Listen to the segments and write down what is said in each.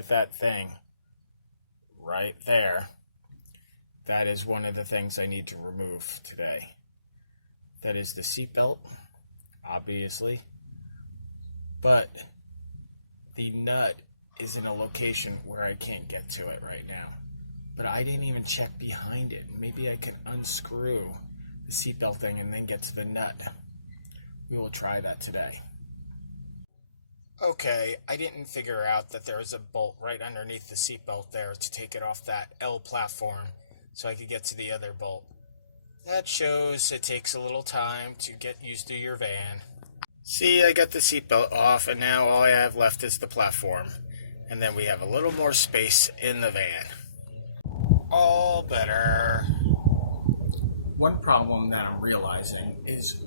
at that thing right there. That is one of the things I need to remove today. That is the seatbelt, obviously, but the nut is in a location where I can't get to it right now. But I didn't even check behind it. Maybe I can unscrew the seatbelt thing and then get to the nut. We will try that today. Okay, I didn't figure out that there was a bolt right underneath the seatbelt there to take it off that L platform so I could get to the other bolt. That shows it takes a little time to get used to your van. See, I got the seatbelt off, and now all I have left is the platform. And then we have a little more space in the van. All better. One problem that I'm realizing is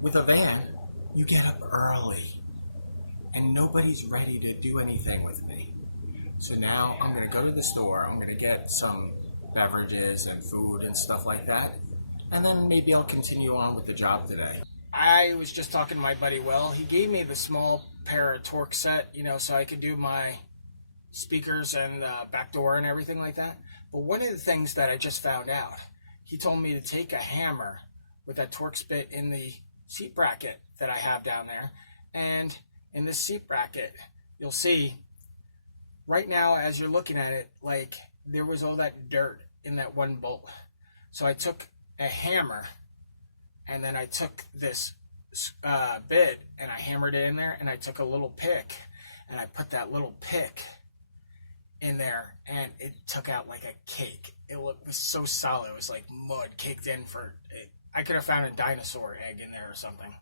with a van, you get up early and nobody's ready to do anything with me. So now I'm going to go to the store, I'm going to get some beverages and food and stuff like that, and then maybe I'll continue on with the job today. I was just talking to my buddy Will. He gave me the small pair of torque set, so I could do my speakers and back door and everything like that. But one of the things that I just found out, he told me to take a hammer with that torque bit in the seat bracket that I have down there. And in this seat bracket, you'll see right now as you're looking at it, like there was all that dirt in that one bolt. So I took a hammer and then I took this bit and I hammered it in there, and I took a little pick and I put that little pick in there, and it took out like a cake. It was so solid. It was like mud caked in for it. I could have found a dinosaur egg in there or something.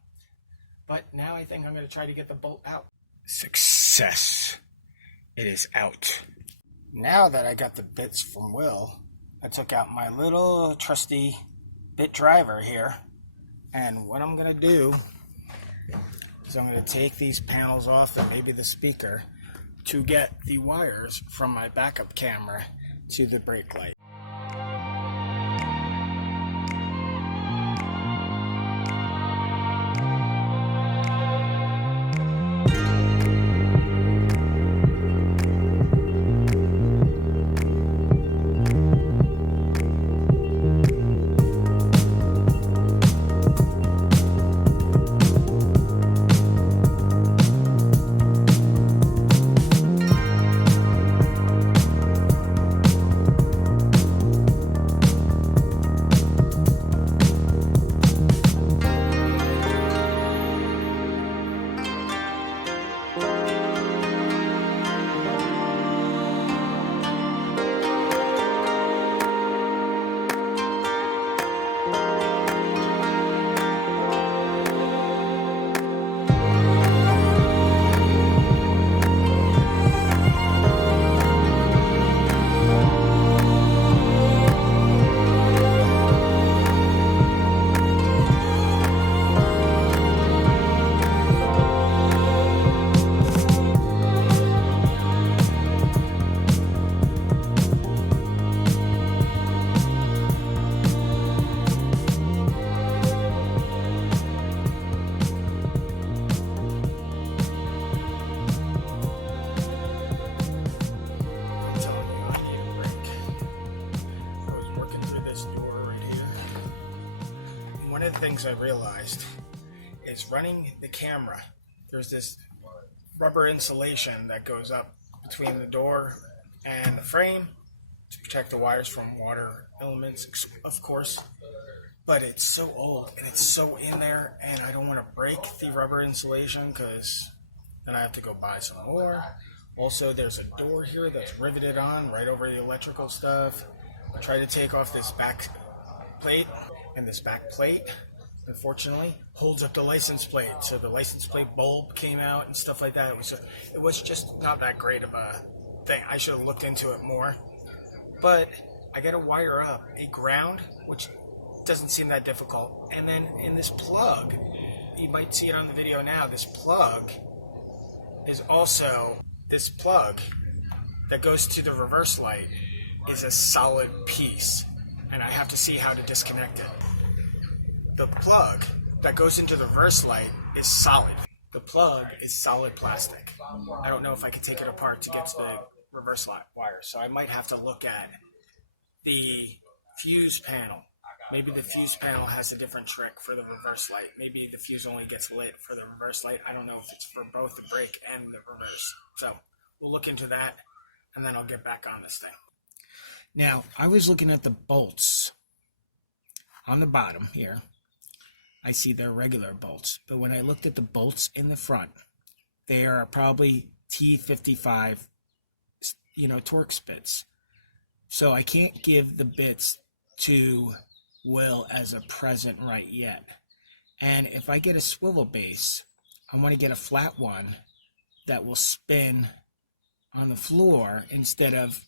But now I think I'm going to try to get the bolt out. Success. It is out. Now that I got the bits from Will, I took out my little trusty bit driver here. And what I'm going to do is I'm going to take these panels off and maybe the speaker to get the wires from my backup camera to the brake light. One of the things I realized is running the camera, there's this rubber insulation that goes up between the door and the frame to protect the wires from water elements, of course. But it's so old and it's so in there, and I don't want to break the rubber insulation because then I have to go buy some more. Also, there's a door here that's riveted on right over the electrical stuff. I tried to take off this back plate, and this back plate, unfortunately, holds up the license plate. So the license plate bulb came out and stuff like that. It was just not that great of a thing. I should have looked into it more. But I got to wire up a ground, which doesn't seem that difficult. And then in this plug, you might see it on the video now, this plug is also, this plug that goes to the reverse light is a solid piece, and I have to see how to disconnect it. The plug that goes into the reverse light is solid. The plug is solid plastic. I don't know if I can take it apart to get to the reverse wire, so I might have to look at the fuse panel. Maybe the fuse panel has a different trick for the reverse light. Maybe the fuse only gets lit for the reverse light. I don't know if it's for both the brake and the reverse. So we'll look into that, and then I'll get back on this thing. Now, I was looking at the bolts on the bottom here. I see they're regular bolts, but when I looked at the bolts in the front, they are probably T55, Torx bits. So I can't give the bits to Will as a present right yet. And if I get a swivel base, I want to get a flat one that will spin on the floor instead of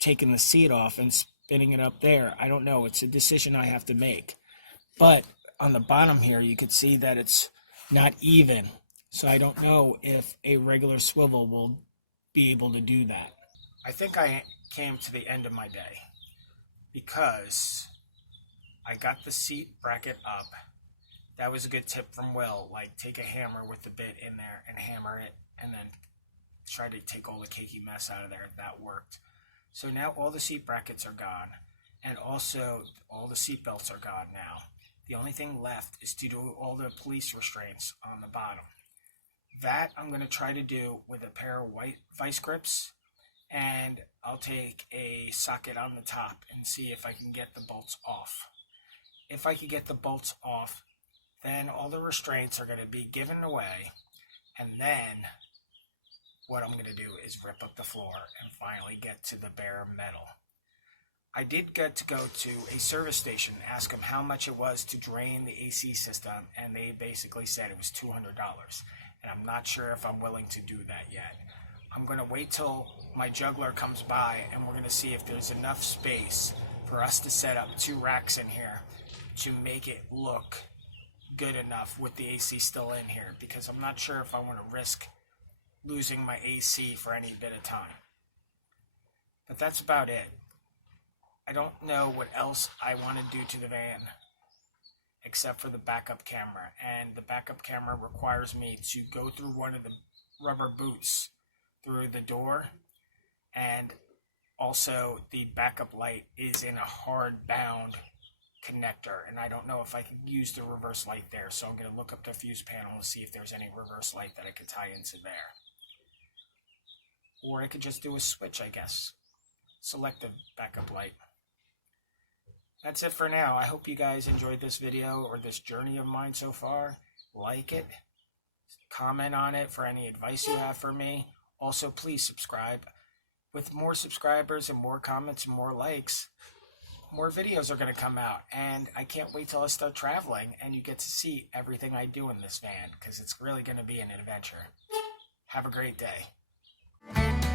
taking the seat off and spinning it up there. I don't know. It's a decision I have to make. But on the bottom here, you can see that it's not even. So I don't know if a regular swivel will be able to do that. I think I came to the end of my day because I got the seat bracket up. That was a good tip from Will. Like, take a hammer with the bit in there and hammer it, and then try to take all the cakey mess out of there. That worked. So now all the seat brackets are gone, and also all the seat belts are gone now. The only thing left is to do all the police restraints on the bottom. That I'm going to try to do with a pair of white vice grips, and I'll take a socket on the top and see if I can get the bolts off. If I can get the bolts off, then all the restraints are going to be given away, and then what I'm going to do is rip up the floor and finally get to the bare metal. I did get to go to a service station and ask them how much it was to drain the AC system, and they basically said it was $200, and I'm not sure if I'm willing to do that yet. I'm going to wait till my juggler comes by, and we're going to see if there's enough space for us to set up 2 racks in here to make it look good enough with the AC still in here, because I'm not sure if I want to risk losing my AC for any bit of time. But that's about it. I don't know what else I want to do to the van except for the backup camera, and the backup camera requires me to go through one of the rubber boots through the door, and also the backup light is in a hard bound connector, and I don't know if I can use the reverse light there, so I'm going to look up the fuse panel and see if there's any reverse light that I could tie into there. Or I could just do a switch, I guess. Selective backup light. That's it for now. I hope you guys enjoyed this video or this journey of mine so far. Like it, comment on it for any advice you have for me. Also, please subscribe. With more subscribers and more comments and more likes, more videos are going to come out, and I can't wait till I start traveling and you get to see everything I do in this van, because it's really going to be an adventure. Have a great day.